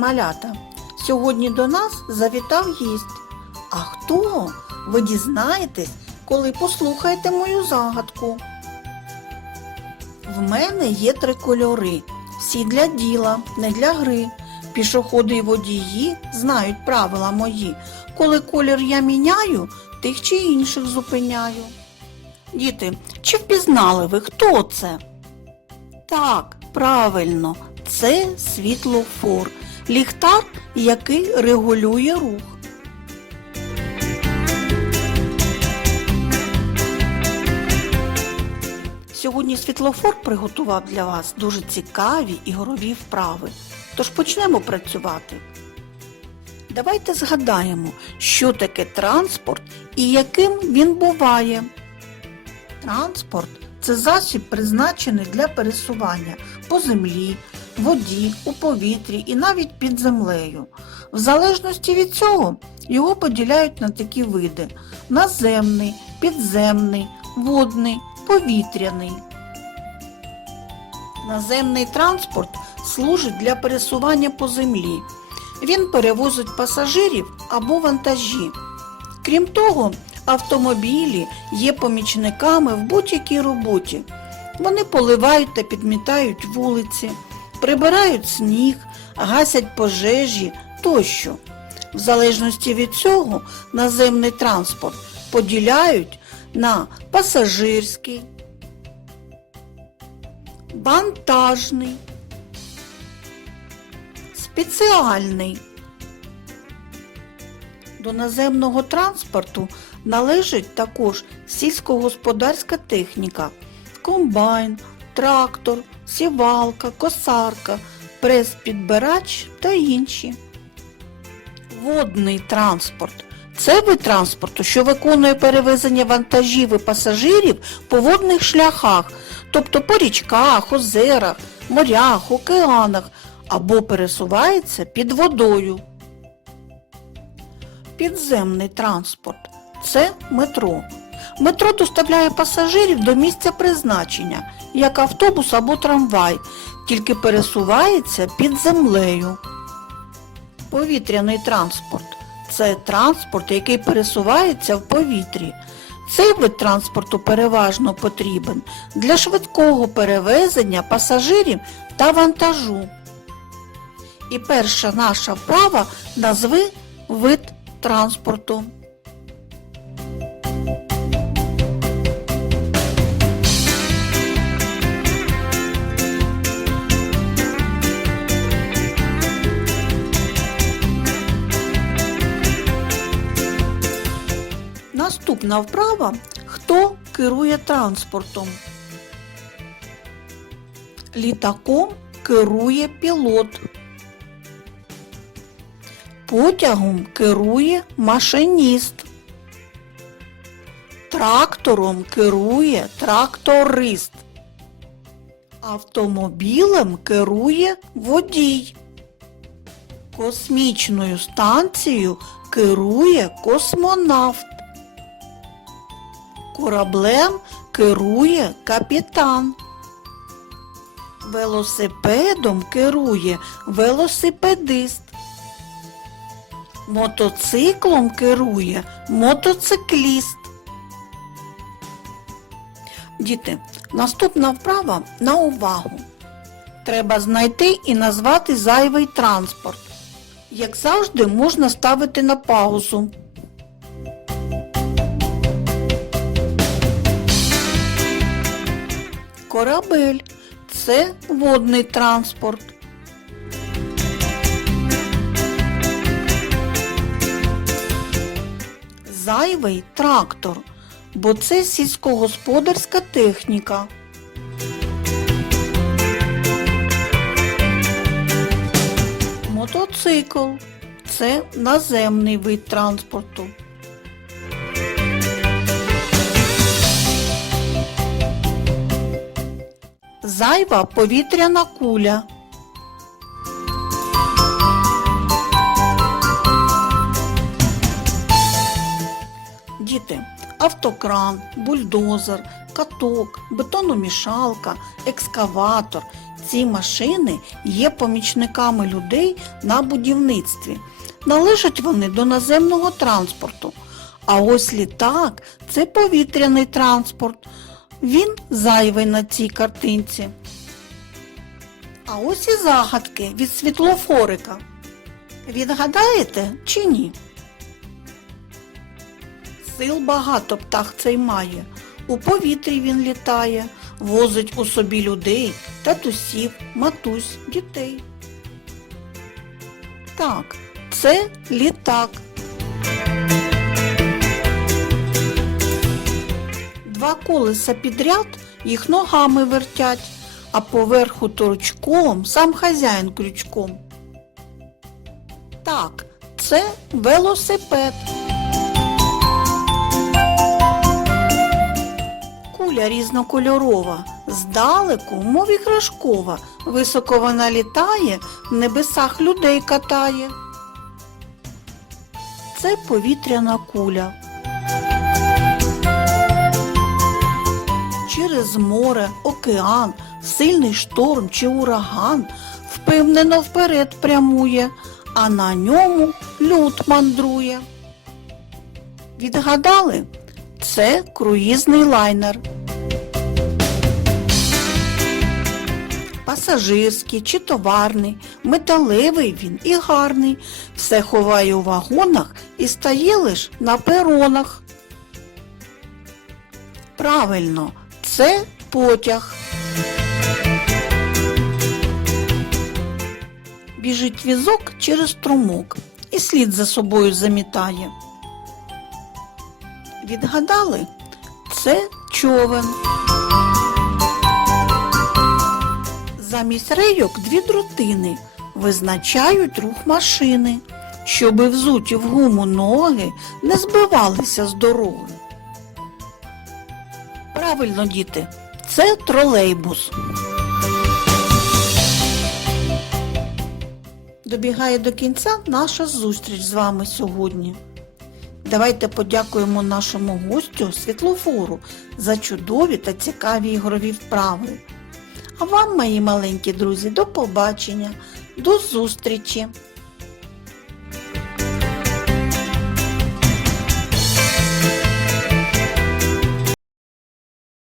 малята! Сьогодні до нас завітав гість. А хто? Ви дізнаєтесь, коли послухаєте мою загадку. В мене є три кольори. Всі для діла, не для гри. Пішоходи й водії знають правила мої. Коли колір я міняю, тих чи інших зупиняю. Діти, чи впізнали ви, хто це? Так, правильно, це світлофор, ліхтар, який регулює рух. Сьогодні світлофор приготував для вас дуже цікаві ігрові вправи. Тож почнемо працювати. Давайте згадаємо, що таке транспорт і яким він буває. Транспорт це засіб, призначений для пересування по землі, воді, у повітрі і навіть під землею. В залежності від цього його поділяють на такі види: наземний, підземний, водний, повітряний. Наземний транспорт служить для пересування по землі. Він перевозить пасажирів або вантажі. Крім того, автомобілі є помічниками в будь-якій роботі. Вони поливають та підмітають вулиці, прибирають сніг, гасять пожежі тощо. В залежності від цього наземний транспорт поділяють на пасажирський, вантажний, спеціальний. До наземного транспорту належить також сільськогосподарська техніка, комбайн, трактор, сівалка, косарка, прес-підбирач та інші. Водний транспорт це вид транспорту, що виконує перевезення вантажів і пасажирів по водних шляхах, тобто по річках, озерах, морях, океанах або пересувається під водою. Підземний транспорт це метро. Метро доставляє пасажирів до місця призначення, як автобус або трамвай, тільки пересувається під землею. Повітряний транспорт це транспорт, який пересувається в повітрі. Цей вид транспорту переважно потрібен для швидкого перевезення пасажирів та вантажу. І перша наша вправа назви вид транспорту. Наступна вправа хто керує транспортом. Літаком керує пілот. Потягом керує машиніст. Трактором керує тракторист. Автомобілем керує водій. Космічною станцією керує космонавт. Кораблем керує капітан. Велосипедом керує велосипедист. Мотоциклом керує мотоцикліст. Діти, наступна вправа на увагу. Треба знайти і назвати зайвий транспорт. Як завжди, можна ставити на паузу. Корабель це водний транспорт. Зайвий трактор, бо це сільськогосподарська техніка. Мотоцикл це наземний вид транспорту. Зайва повітряна куля. Діти, автокран, бульдозер, каток, бетономішалка, екскаватор. Ці машини є помічниками людей на будівництві. Належать вони до наземного транспорту. А ось літак це повітряний транспорт. Він зайвий на цій картинці. А ось і загадки від світлофорика. Відгадаєте чи ні? Сил багато птах цей має. У повітрі він літає, возить у собі людей, татусів, матусь, дітей. Так, це літак. Два колеса підряд їх ногами вертять, а поверху торчком сам хазяїн крючком. Так, це велосипед. Куля різнокольорова, здалеку, мов іграшкова, високо вона літає, в небесах людей катає. Це повітряна куля. Через море, океан, сильний шторм чи ураган впевнено вперед прямує, а на ньому люд мандрує. Відгадали? Це круїзний лайнер. Пасажирський чи товарний, металевий він і гарний. Все ховає у вагонах і стає лиш на перонах. Правильно, це потяг. Біжить візок через струмок і слід за собою замітає. Відгадали? Це човен. Замість рейок дві дротини визначають рух машини, щоби взуті в гуму ноги не збивалися з дороги. Правильно, діти, це тролейбус. Добігає до кінця наша зустріч з вами сьогодні. Давайте подякуємо нашому гостю світлофору за чудові та цікаві ігрові вправи. А вам, мої маленькі друзі, до побачення, до зустрічі!